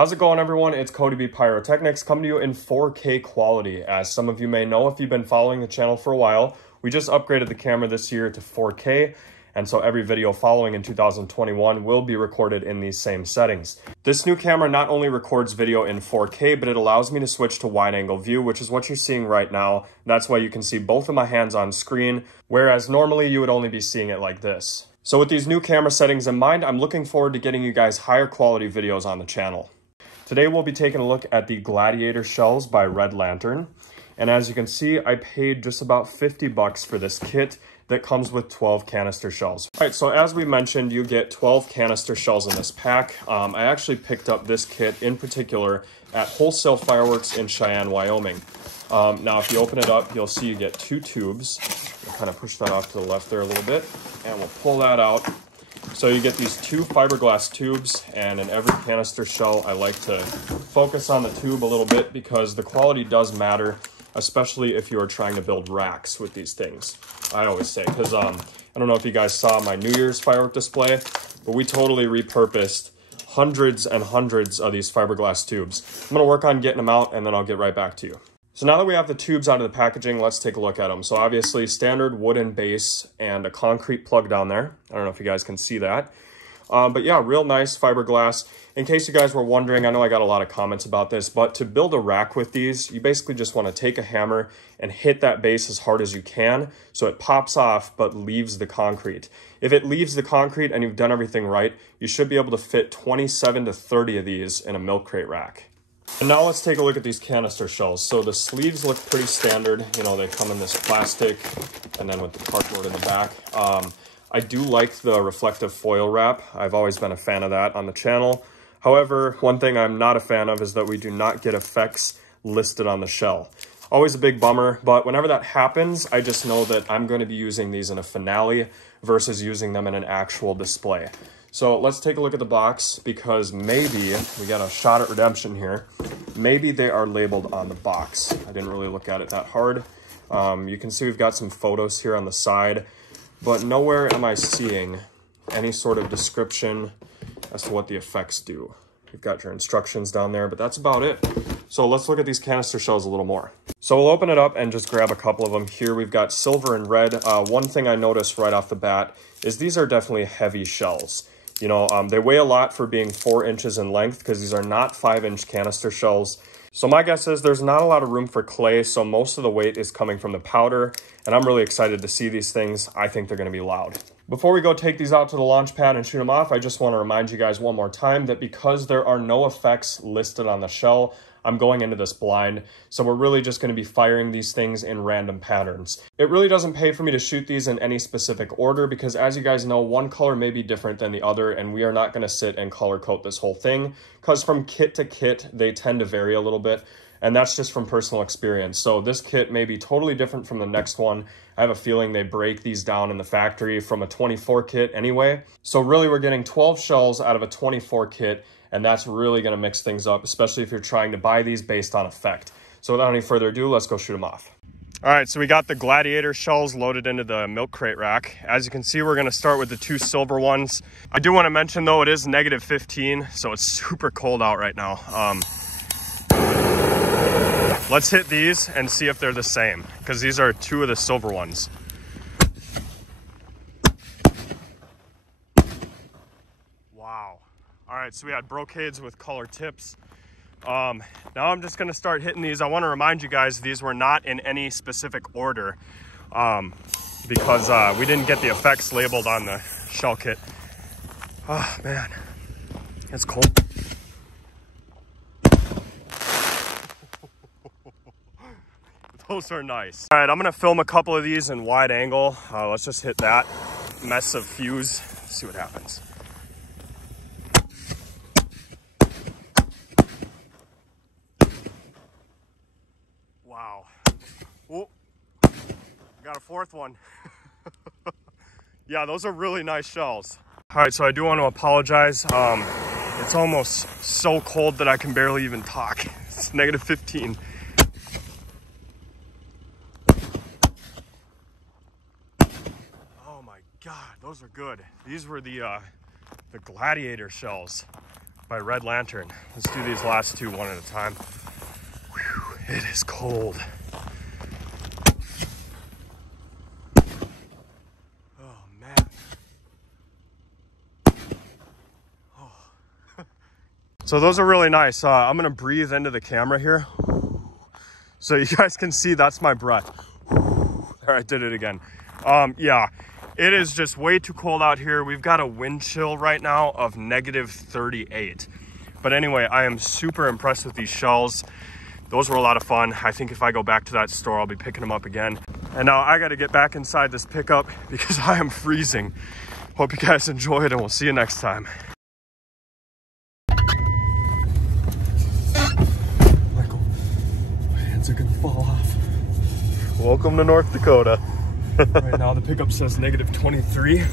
How's it going, everyone? It's CodyBPyrotechnics coming to you in 4K quality. As some of you may know, if you've been following the channel for a while, we just upgraded the camera this year to 4K, and so every video following in 2021 will be recorded in these same settings. This new camera not only records video in 4K, but it allows me to switch to wide-angle view, which is what you're seeing right now. That's why you can see both of my hands on screen, whereas normally you would only be seeing it like this. So with these new camera settings in mind, I'm looking forward to getting you guys higher quality videos on the channel. Today we'll be taking a look at the Gladiator shells by Red Lantern. And as you can see, I paid just about 50 bucks for this kit that comes with 12 canister shells. All right, so as we mentioned, you get 12 canister shells in this pack. I actually picked up this kit in particular at Wholesale Fireworks in Cheyenne, Wyoming. Now, if you open it up, you'll see you get two tubes. I'll kind of push that off to the left there a little bit, and we'll pull that out. So you get these two fiberglass tubes, and in every canister shell, I like to focus on the tube a little bit because the quality does matter, especially if you are trying to build racks with these things. I always say, because I don't know if you guys saw my New Year's firework display, but we totally repurposed hundreds and hundreds of these fiberglass tubes. I'm going to work on getting them out, and then I'll get right back to you. So now that we have the tubes out of the packaging, let's take a look at them. So obviously standard wooden base and a concrete plug down there. I don't know if you guys can see that. But yeah, real nice fiberglass. In case you guys were wondering, I know I got a lot of comments about this, but to build a rack with these, you basically just want to take a hammer and hit that base as hard as you can so it pops off but leaves the concrete. If it leaves the concrete and you've done everything right, you should be able to fit 27 to 30 of these in a milk crate rack. And now let's take a look at these canister shells. So the sleeves look pretty standard. You know, they come in this plastic and then with the cardboard in the back. I do like the reflective foil wrap. I've always been a fan of that on the channel. However, one thing I'm not a fan of is that we do not get effects listed on the shell. Always a big bummer, but whenever that happens, I just know that I'm going to be using these in a finale versus using them in an actual display. So let's take a look at the box because maybe, we got a shot at redemption here, maybe they are labeled on the box. I didn't really look at it that hard. You can see we've got some photos here on the side, but nowhere am I seeing any sort of description as to what the effects do. You've got your instructions down there, but that's about it. So let's look at these canister shells a little more. So we'll open it up and just grab a couple of them. Here we've got silver and red. One thing I noticed right off the bat is these are definitely heavy shells. You know, they weigh a lot for being 4 inches in length because these are not 5-inch canister shells. So my guess is there's not a lot of room for clay, so most of the weight is coming from the powder, and I'm really excited to see these things. I think they're going to be loud. Before we go take these out to the launch pad and shoot them off, I just want to remind you guys one more time that because there are no effects listed on the shell, I'm going into this blind, so we're really just going to be firing these things in random patterns. It really doesn't pay for me to shoot these in any specific order because, as you guys know, one color may be different than the other, and we are not going to sit and color code this whole thing because from kit to kit, they tend to vary a little bit, and that's just from personal experience. So this kit may be totally different from the next one. I have a feeling they break these down in the factory from a 24 kit anyway. So really, we're getting 12 shells out of a 24 kit, and that's really going to mix things up, especially if you're trying to buy these based on effect. So without any further ado, let's go shoot them off. All right, so we got the Gladiator shells loaded into the milk crate rack. As you can see, we're going to start with the two silver ones. I do want to mention, though, it is -15, so it's super cold out right now. Let's hit these and see if they're the same, because these are two of the silver ones. Wow. All right, so we had brocades with color tips. Now I'm just gonna start hitting these. I wanna remind you guys, these were not in any specific order because we didn't get the effects labeled on the shell kit. Oh man, it's cold. Those are nice. All right, I'm gonna film a couple of these in wide angle. Let's just hit that mess of fuse, see what happens. Wow. Oh, got a fourth one. Yeah, those are really nice shells. All right, so I do want to apologize. It's almost so cold that I can barely even talk. It's -15. Oh my God, those are good. These were the Gladiator shells. my red lantern. Let's do these last two one at a time. Whew, it is cold. Oh, man. Oh. So those are really nice. I'm gonna breathe into the camera here. So you guys can see that's my breath. There, I did it again. Yeah, it is just way too cold out here. We've got a wind chill right now of -38. But anyway, I am super impressed with these shells. Those were a lot of fun. I think if I go back to that store, I'll be picking them up again. And now I gotta get back inside this pickup because I am freezing. Hope you guys enjoyed, and we'll see you next time. Michael, my hands are gonna fall off. Welcome to North Dakota. Right now the pickup says -23.